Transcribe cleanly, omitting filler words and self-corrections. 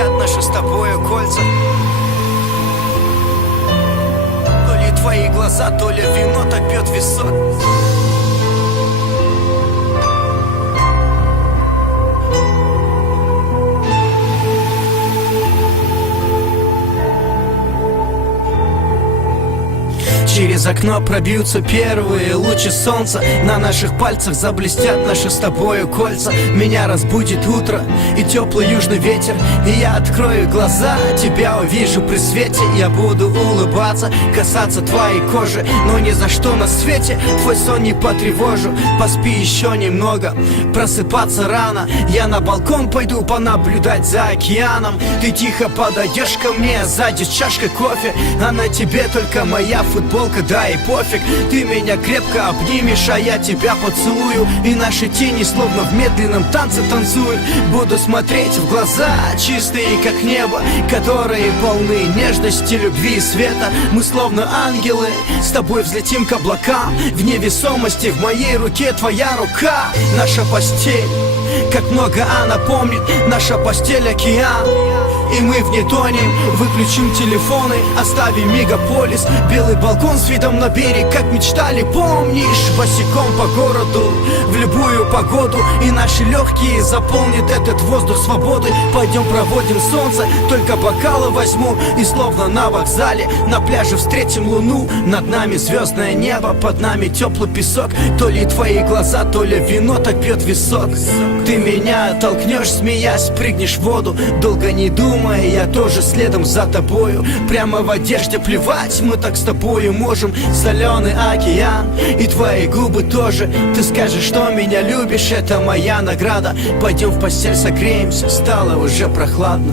заблестят наши с тобою кольца. То ли твои глаза, то ли вино так бьет в висок. Через окно пробьются первые лучи солнца. На наших пальцах заблестят наши с тобою кольца. Меня разбудит утро и теплый южный ветер, и я открою глаза, тебя увижу при свете. Я буду улыбаться, касаться твоей кожи, но ни за что на свете твой сон не потревожу. Поспи еще немного, просыпаться рано. Я на балкон пойду понаблюдать за океаном. Ты тихо подойдешь ко мне сзади с чашкой кофе, а на тебе только моя футболка. Да и пофиг, ты меня крепко обнимешь, а я тебя поцелую, и наши тени словно в медленном танце танцуют. Буду смотреть в глаза, чистые как небо, которые полны нежности, любви и света. Мы словно ангелы, с тобой взлетим к облакам. В невесомости в моей руке твоя рука. Наша постель, как много она помнит, наша постель океан, и мы в ней тонем. Выключим телефоны, оставим мегаполис, белый балкон с видом на берег, как мечтали, помнишь? Босиком по городу, в любую погоду, и наши легкие заполнит этот воздух свободы. Пойдем проводим солнце, только бокалы возьму, и словно на вокзале на пляже встретим луну. Над нами звездное небо, под нами теплый песок. То ли твои глаза, то ли вино так бьет висок. Ты меня толкнешь, смеясь, прыгнешь в воду. Долго не думая, я тоже следом за тобою. Прямо в одежде плевать, мы так с тобою можем. Соленый океан, и твои губы тоже. Ты скажешь, что меня любишь, это моя награда. Пойдем в постель согреемся, стало уже прохладно.